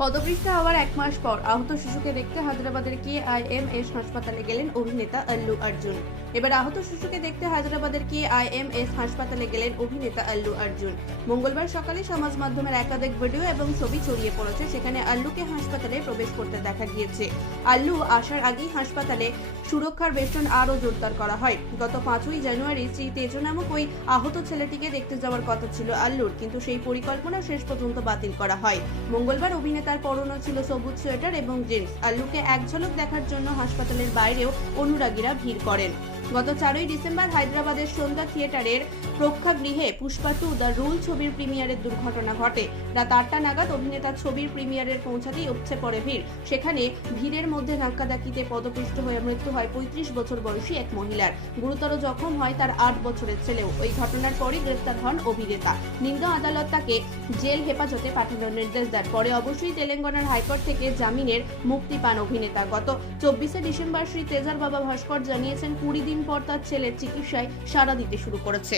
পদপৃষ্ঠ হওয়ার এক মাস পর আহত শিশুকে দেখতে হায়দ্রাবাদের কে আইএমএস হাসপাতালে গেলেন অভিনেতা আল্লু অর্জুন। এবার আহত শিশুকে দেখতে হায়দ্রাবাদের কে আইএমএস হাসপাতালে গেলেন অভিনেতা আল্লু অর্জুন। মঙ্গলবার সকালে সমাজ মাধ্যমের একাধিক ভিডিও এবং ছবি ছড়িয়ে পড়েছে, সেখানে আল্লুকে হাসপাতালে প্রবেশ করতে দেখা গিয়েছে। আল্লু আসার আগেই হাসপাতালে সুরক্ষার বেষ্টন আরও জোরদার করা হয়। গত পাঁচই জানুয়ারি শ্রী তেজো নামক ওই আহত ছেলেটিকে দেখতে যাওয়ার কথা ছিল আল্লুর, কিন্তু সেই পরিকল্পনা শেষ পর্যন্ত বাতিল করা হয়। মঙ্গলবার অভিনেতার পরনে ছিল সবুজ সোয়েটার এবং জিন্স। লুকে এক ঝলক দেখার জন্য হাসপাতালের বাইরেও অনুরাগীরা ভিড় করেন। গত চারই ডিসেম্বর হায়দ্রাবাদের সন্ধ্যা থিয়েটারের প্রেক্ষাগৃহে পুষ্পা টু দ্য রুল ছবির প্রিমিয়ারের দুর্ঘটনা ঘটে। রাত আটটা নাগাদ অভিনেতার ছবির প্রিমিয়ারের পৌঁছাতেই উপচে পড়ে ভিড়। সেখানে ভিড়ের মধ্যে ধাক্কাধাক্কিতে পদপিষ্ট হয়ে মৃত্যু হয় পঁয়ত্রিশ বছর বয়সী এক মহিলার। গুরুতর জখম হয় তার আট বছরের ছেলেও। ওই ঘটনার পরই গ্রেফতার হন অভিনেতা। নিম্ন আদালত তাকে জেল হেফাজতে পাঠানোর নির্দেশ দেন। পরে অবশ্যই তেলেঙ্গানার হাইকোর্ট থেকে জামিনের মুক্তি পান অভিনেতা। গত চব্বিশে ডিসেম্বর শ্রী তেজার বাবা ভাস্কর জানিয়েছেন, কুড়ি দিন পর তার ছেলের চিকিৎসায় সাড়া দিতে শুরু করেছে।